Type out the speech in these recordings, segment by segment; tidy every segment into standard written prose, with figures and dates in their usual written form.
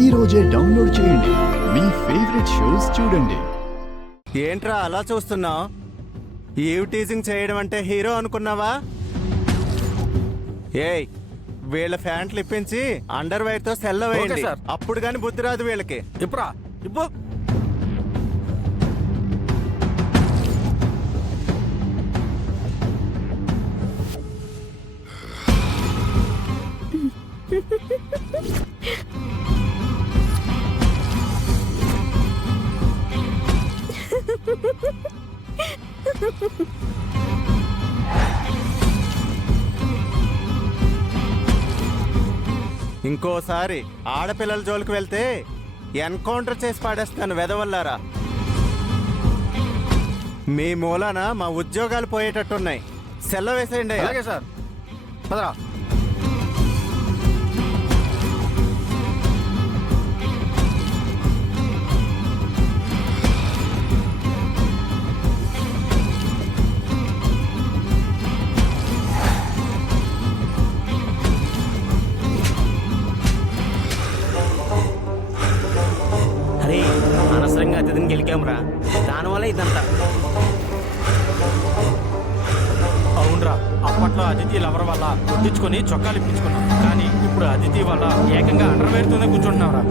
ఈ రోజే డౌన్లోడ్ చేయండి. మీ ఫేవరెట్ షోస్ చూడండి. ఏంట్రా అలా చూస్తున్నావు? ఈవ్ టీజింగ్ చేయడం అంటే హీరో అనుకున్నావా? ఏయ్, వీళ్ళ ఫ్యాంట్లు ఇప్పించి అండర్ వైర్ తో సెల్ల వేయండి. అప్పుడు గాని బుద్ధి రాదు వీళ్ళకి. ఇప్పుడా ఇప్పు. ఇంకోసారి ఆడపిల్లల జోలికి వెళ్తే ఎన్కౌంటర్ చేసి పాడేస్తాను వెదవల్లారా. మీ మూలాన మా ఉద్యోగాలు పోయేటట్టున్నాయి. సెలవు వేసేయండి. అలాగే సార్, పదరా. అరే, అనవసరంగా అతిథిని గెలికామురా, దానివల్ల ఇదంతా. అవునరా, అప్పట్లో అతిథి లవర్ వల్ల కొట్టించుకొని చొక్కాలు ఇప్పించుకున్నాం, కానీ ఇప్పుడు అతిథి వల్ల ఏకంగా అండర్వేర్తోనే కూర్చుంటున్నావురా.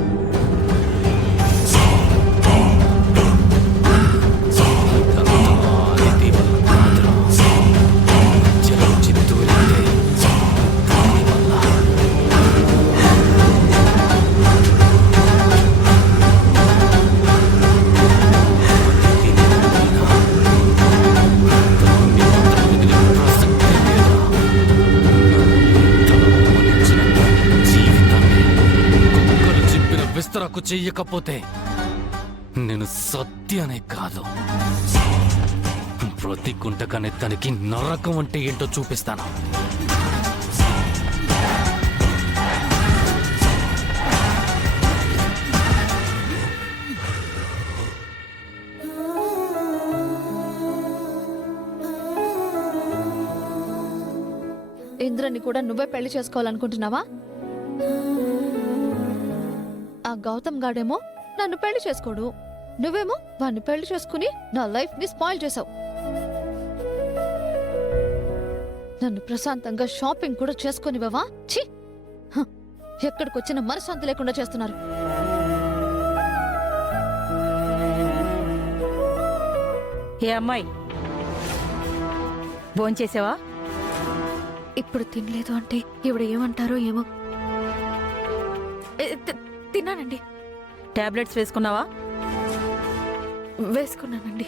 విస్తరకు చెయ్యకపోతే నేను సత్యనే కాదు, ప్రతి గుంటకనెత్తనికి నరకం అంటే ఏంటో చూపిస్తాను. ఇంద్రని కూడా నువ్వే పెళ్లి చేసుకోవాలనుకుంటున్నావా? ఆ గౌతమ్ గాడేమో నన్ను పెళ్లి చేసుకోడు, నువ్వేమో వాడిని పెళ్లి చేసుకుని నా లైఫ్ ని స్పాయిల్ చేసావు. నన్ను ప్రశాంతంగా షాపింగ్ కూడా చేసుకునివ్వవా? ఛీ, ఎక్కడికొచ్చిన మనశ్శాంతి లేకుండా చేస్తున్నారు. ఏ అమ్మాయి, భోంచేసావా? ఇప్పుడు తినలేదు అంటే ఇవిడ ఏమంటారో ఏమో. తిన్నానండి. టాబ్లెట్స్ వేసుకున్నావా? వేసుకున్నానండి.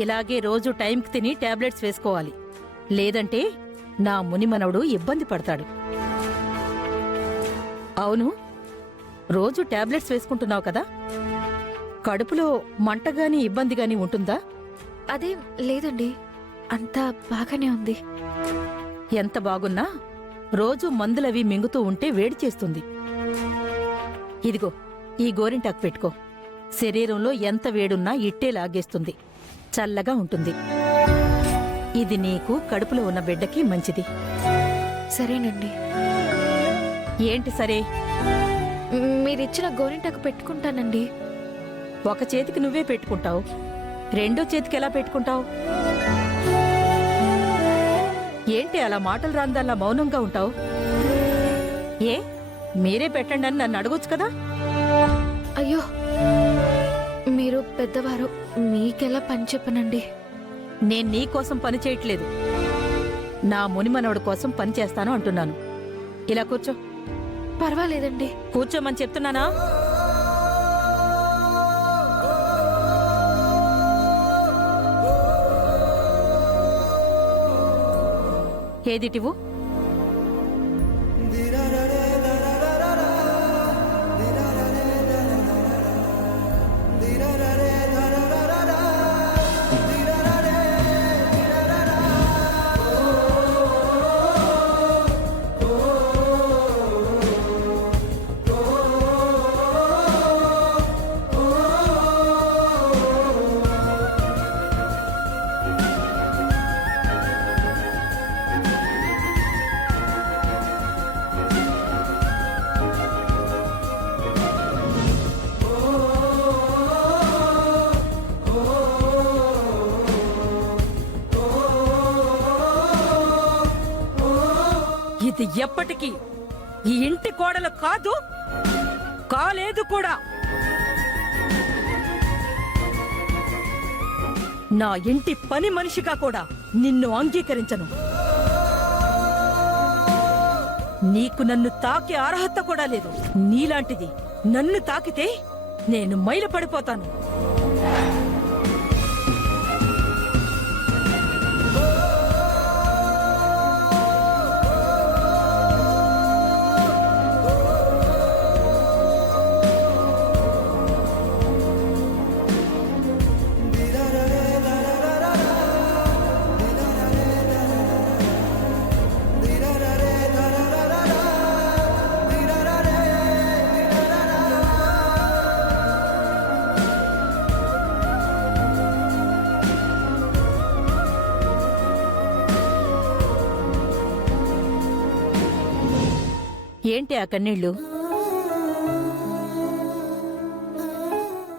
ఇలాగే రోజు టైంకి తిని టాబ్లెట్స్ వేసుకోవాలి, లేదంటే నా మునిమనవడు ఇబ్బంది పడతాడు. అవును, రోజు టాబ్లెట్స్ వేసుకుంటున్నావు కదా, కడుపులో మంటగాని ఇబ్బందిగాని ఉంటుందా? అదేం లేదండి, అంతా బాగానే ఉంది. ఎంత బాగున్నా రోజు మందులవి మింగుతూ ఉంటే వేడి చేస్తుంది. ఇదిగో, ఈ గోరింటాకు పెట్టుకో, శరీరంలో ఎంత వేడున్నా ఇట్టే లాగేస్తుంది, చల్లగా ఉంటుంది. ఇది నీకు కడుపులో ఉన్న బిడ్డకి మంచిది. సరేనండి. ఏంటి సరే? మీరిచ్చిన గోరింటాకు పెట్టుకుంటానండి. ఒక చేతికి నువ్వే పెట్టుకుంటావు, రెండో చేతికి ఎలా పెట్టుకుంటావు? ఏంటి అలా మాటలు రాందల్లా మౌనంగా ఉంటావు? ఏ, మీరే పెట్టండి అని నన్ను అడగొచ్చు కదా. అయ్యో, మీరు పెద్దవారు, మీకెలా పని చెప్పనండి. నేను నీ కోసం పని చేయట్లేదు, నా మునిమనవడి కోసం పని చేస్తాను అంటున్నాను. ఇలా కూర్చో. పర్వాలేదండి. కూర్చోమని చెప్తున్నానా? ఏదిటివు? ఇది ఎప్పటికీ ఈ ఇంటి కోడలు కాదు, కాలేదు కూడా. నా ఇంటి పని మనిషిగా కూడా నిన్ను అంగీకరించను. నీకు నన్ను తాకే అర్హత కూడా లేదు. నీలాంటిది నన్ను తాకితే నేను మైలపడిపోతాను. ఏంటి ఆ కన్నీళ్ళు?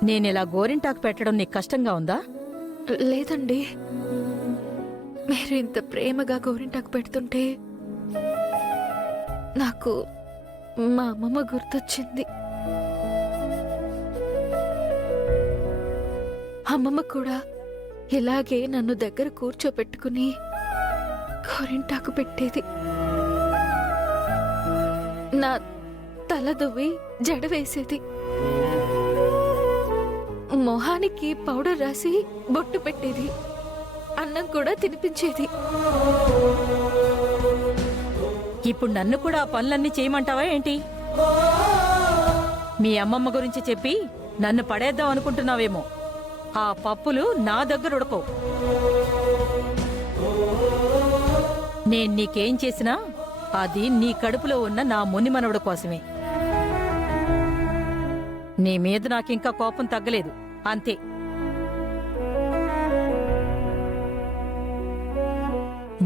నేనిలా గోరింటాకు పెట్టడం నీకు కష్టంగా ఉందా? లేదండి, మీరు ఇంత ప్రేమగా గోరింటాకు పెడుతుంటే నాకు మా అమ్మమ్మ గుర్తొచ్చింది. అమ్మమ్మ కూడా ఇలాగే నన్ను దగ్గర కూర్చోపెట్టుకుని గోరింటాకు పెట్టేది. నా తల దువ్వి జడ వేసేది. మొహానికి పౌడర్ రాసి బొట్టు పెట్టేది. అన్నం కూడా తినిపించేది. ఇప్పుడు నన్ను కూడా ఆ పనులన్నీ చేయమంటావా ఏంటి? మీ అమ్మమ్మ గురించి చెప్పి నన్ను పడేద్దాం అనుకుంటున్నావేమో. ఆ పప్పులు నా దగ్గర ఉడకవు. నేను నీకేం చేసినా అది నీ కడుపులో ఉన్న నా మునిమనవుడు కోసమే. నీ మీద నాకింకా కోపం తగ్గలేదు, అంతే.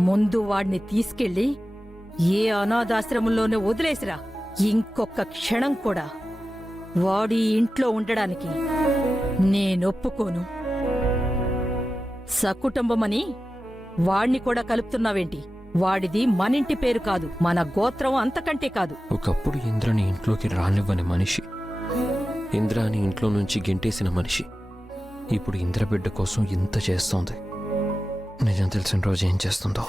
ముందు వాడిని తీసుకెళ్ళి ఏ అనాథాశ్రమంలోనే వదిలేసిరా. ఇంకొక క్షణం కూడా వాడి ఇంట్లో ఉండడానికి నేనొప్పుకోను. సకుటుంబమని వాణ్ణి కూడా కలుపుతున్నావేంటి? వాడిది మనింటి పేరు కాదు, మన గోత్రం అంతకంటే కాదు. ఒకప్పుడు ఇంద్రని ఇంట్లోకి రానివ్వని మనిషి, ఇంద్రాని ఇంట్లో నుంచి గెంటేసిన మనిషి, ఇప్పుడు ఇంద్రబిడ్డ కోసం ఇంత చేస్తోంది. నిజం తెలిసిన రోజు ఏం చేస్తుందో.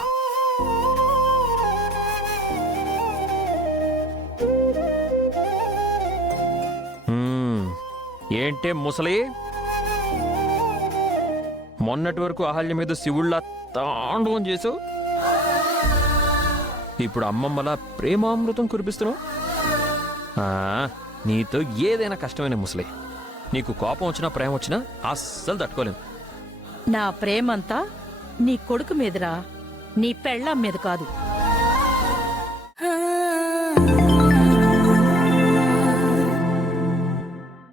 ఏంటే ముసలి, మొన్నటి వరకు అహల్య మీద శివుళ్ళ తాండవం చేసావు, ఇప్పుడు అమ్మమ్మలా ప్రేమామృతం కురిపిస్తున్నావు. నీతో ఏదైనా కష్టమైన ముసలి. నీకు కోపం వచ్చినా ప్రేమ వచ్చినా అస్సలు తట్టుకోలేను. నా ప్రేమంతా నీ కొడుకు మీదరా, నీ పెళ్ళాం మీద కాదు.